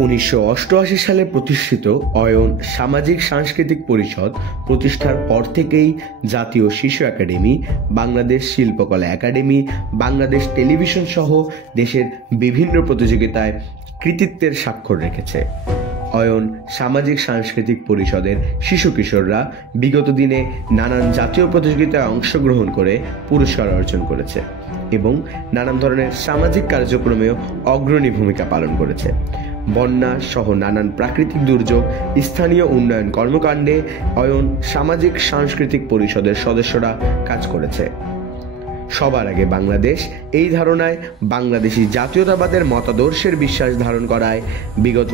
1988 সালে প্রতিষ্ঠিত অয়ন সামাজিক সাংস্কৃতিক পরিষদ প্রতিষ্ঠার পর থেকেই জাতীয় শিশু একাডেমি, বাংলাদেশ শিল্পকলা একাডেমি, বাংলাদেশ টেলিভিশন সহ দেশের বিভিন্ন প্রতিযোগিতায় কৃতিত্বের স্বাক্ষর রেখেছে। অয়ন সামাজিক সাংস্কৃতিক পরিষদের শিশু কিশোররা বিগত দিনে নানান জাতীয় প্রতিযোগিতায় অংশগ্রহণ করে পুরস্কার অর্জন করেছে এবং নানান ধরনের সামাজিক কার্যক্রমেও অগ্রণী ভূমিকা পালন করেছে। বন্যা সহ নানান প্রাকৃতিক দুর্যোগ, স্থানীয় উন্নয়ন কর্মকাণ্ডে অয়ন সামাজিক সাংস্কৃতিক পরিষদের সদস্যরা কাজ করেছে। সবার আগে বাংলাদেশ এই ধারণায় বাংলাদেশি জাতীয়তাবাদের মতাদর্শের বিশ্বাস ধারণ করায় বিগত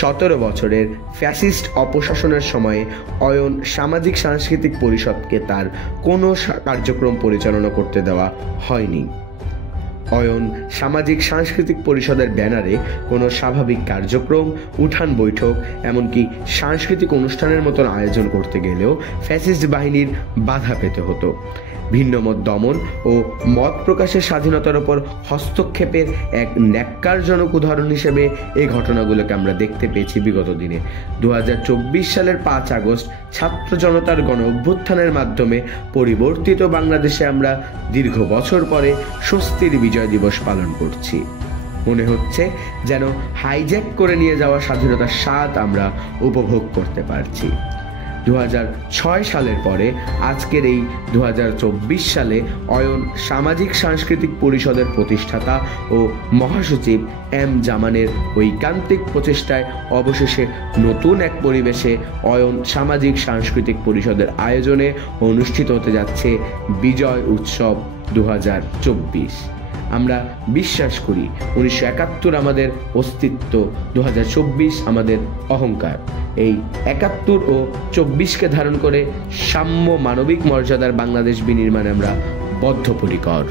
17 বছরের ফ্যাসিস্ট অপশাসনের সময়ে অয়ন সামাজিক সাংস্কৃতিক পরিষদকে তার কোনো কার্যক্রম পরিচালনা করতে দেওয়া হয়নি। অয়ন সামাজিক সাংস্কৃতিক পরিষদের ব্যানারে কোনো স্বাভাবিক কার্যক্রম, উঠান বৈঠক, এমনকি সাংস্কৃতিক অনুষ্ঠানের মতন আয়োজন করতে গেলেও ফ্যাসিস্ট বাহিনীর বাধা পেতে হতো। ভিন্নমত দমন ও মত প্রকাশের স্বাধীনতার ওপর হস্তক্ষেপের এক ন্যাক্কারজনক উদাহরণ হিসেবে এই ঘটনাগুলোকে আমরা দেখতে পেয়েছি বিগত দিনে। 2024 সালের 5 আগস্ট ছাত্র জনতার গণ অভ্যুত্থানের মাধ্যমে পরিবর্তিত বাংলাদেশে আমরা দীর্ঘ বছর পরে স্বস্তির বিজয় দিবস পালন করছি। মনে হচ্ছে যেন হাইজ্যাক করে নিয়ে যাওয়া স্বাধীনতার স্বাদ আমরা উপভোগ করতে পারছি। 2006 সালের পরে আজকের এই 2024 সালে অয়ন সামাজিক সাংস্কৃতিক পরিষদের প্রতিষ্ঠাতা ও মহাসচিব এম জামানের ঐকান্তিক প্রচেষ্টায় অবশেষে নতুন এক পরিবেশে অয়ন সামাজিক সাংস্কৃতিক পরিষদের আয়োজনে অনুষ্ঠিত হতে যাচ্ছে বিজয় উৎসব 2024। আমরা বিশ্বাস করি 1971 আমাদের অস্তিত্ব, 2024 আমাদের অহংকার। এই 71 ও 24কে ধারণ করে সাম্য মানবিক মর্যাদার বাংলাদেশ বিনির্মাণে আমরা বদ্ধপরিকর।